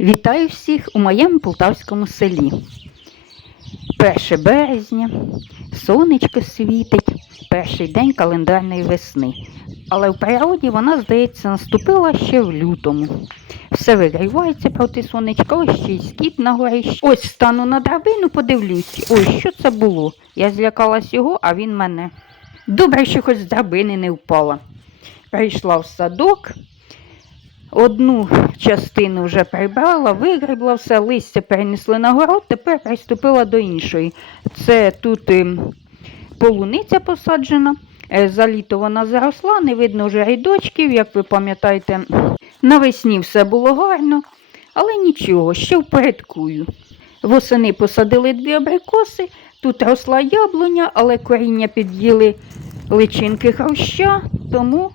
Вітаю всіх у моєму полтавському селі. 1 березня, сонечко світить, перший день календарної весни. Але в природі вона, здається, наступила ще в лютому. Все вигрівається проти сонечка, ось ще й скіт на горі. Ось стану на драбину, подивлюсь. Ой, що це було? Я злякалась його, а він мене. Добре, що хоч з драбини не впала. Прийшла в садок, Одну частину вже прибрала, вигрібла все, листя перенесли на город, тепер приступила до іншої. Це тут ем, полуниця посаджена, е, за літо вона заросла, не видно вже рядочків, як ви пам'ятаєте. Навесні все було гарно, але нічого, ще впорядкую. Восени посадили дві абрикоси, тут росла яблуня, але коріння під'їли личинки хруща, тому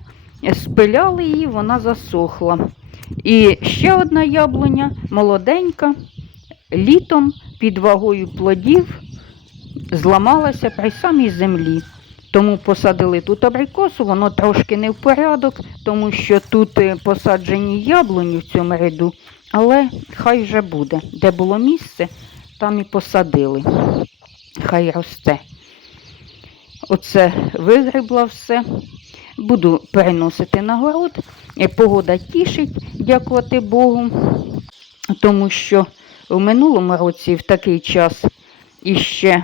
спиляли її, вона засохла. І ще одна яблуня, молоденька, літом під вагою плодів зламалася при самій землі. Тому посадили тут абрикосу, воно трошки не в порядок, тому що тут е, посаджені яблуні в цьому ряду, але хай вже буде. Де було місце, там і посадили. Хай росте. Оце вигребла все. Буду переносити на город. Е, Погода тішить, дякувати Богу, тому що в минулому році в такий час іще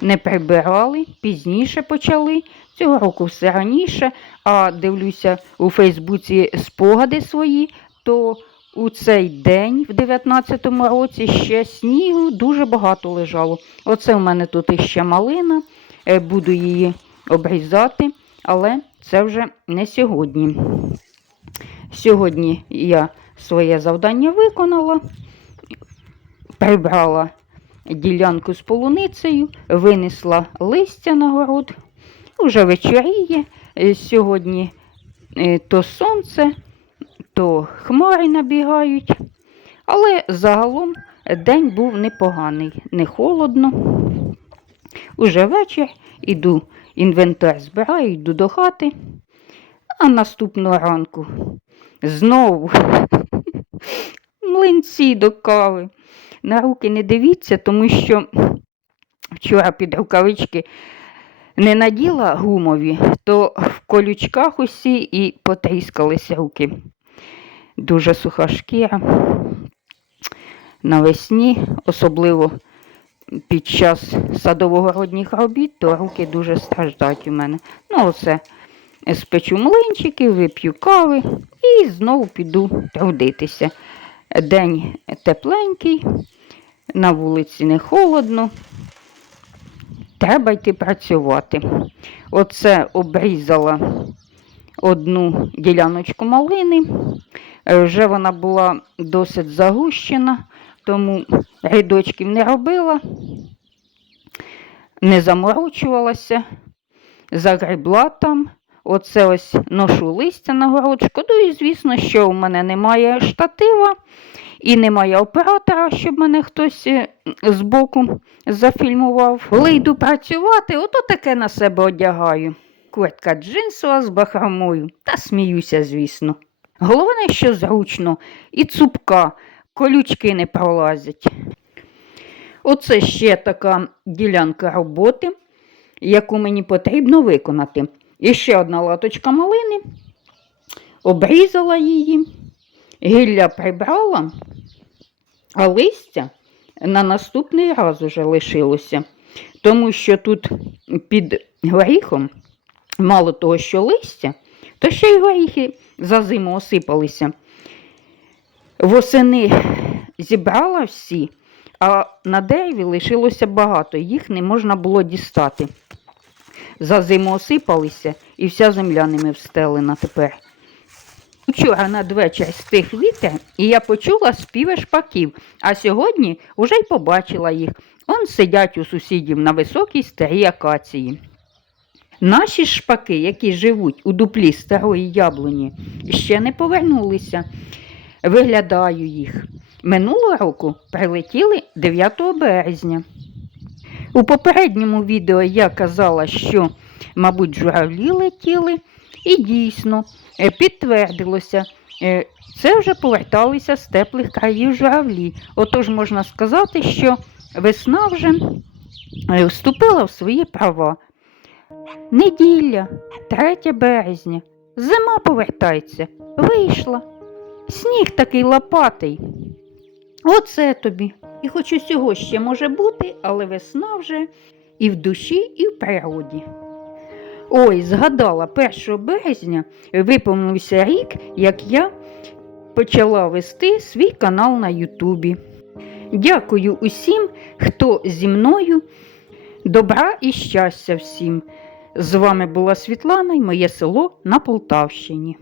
не прибирали, пізніше почали. Цього року все раніше, а дивлюся у Фейсбуці спогади свої, то у цей день, в 19-му році, ще снігу дуже багато лежало. Оце в мене тут іще малина, е, буду її обрізати, але це вже не сьогодні. Сьогодні я своє завдання виконала, прибрала ділянку з полуницею, винесла листя на город. Уже вечоріє. Е, Сьогодні е, то сонце, то хмари набігають. Але загалом день був непоганий, не холодно. Уже вечір іду, інвентар збираю, йду до хати, а наступного ранку знову млинці до кави. На руки не дивіться, тому що вчора під рукавички не наділа гумові, то в колючках усі і потріскалися руки. Дуже суха шкіра. Навесні, особливо під час садово-городніх робіт, то руки дуже страждають у мене. Ну, оце спечу млинчики, вип'ю кави і знову піду трудитися. День тепленький, на вулиці не холодно. Треба йти працювати. Оце обрізала одну діляночку малини. Е, Вже вона була досить загущена, тому рядочків не робила, не заморочувалася, загребла там. Оце ось ношу листя на горочку. Ну і звісно, що у мене немає штатива і немає оператора, щоб мене хтось е, збоку зафільмував. Коли йду працювати, ото таке на себе одягаю. Куртка джинсова з бахромою та сміюся, звісно. Головне, що зручно, і цупка, колючки не пролазять. Оце ще така ділянка роботи, яку мені потрібно виконати. І ще одна латочка малини, обрізала її, гілля прибрала, а листя на наступний раз уже лишилося, тому що тут під горіхом, мало того, що листя, то ще й горіхи за зиму осипалися. Восени зібрала всі, а на дереві лишилося багато, їх не можна було дістати. За зиму осипалися і вся земля ними встелена тепер. Вчора надвечір стих вітер, і я почула співи шпаків, а сьогодні уже й побачила їх. Он сидять у сусідів на високій старій акації. Наші шпаки, які живуть у дуплі старої яблуні, ще не повернулися. Виглядаю їх. Минулого року прилетіли 9 березня. У попередньому відео я казала, що, мабуть, журавлі летіли, і дійсно е, підтвердилося, е, це вже поверталися з теплих країв журавлі. Отож можна сказати, що весна вже е, вступила в свої права. Неділя, 3 березня, зима повертається, вийшла. Сніг такий лопатий. Оце тобі. І хоч усього ще може бути, але весна вже і в душі, і в природі. Ой, згадала, 1 березня виповнився рік, як я почала вести свій канал на Ютубі. Дякую усім, хто зі мною. Добра і щастя всім. З вами була Світлана і моє село на Полтавщині.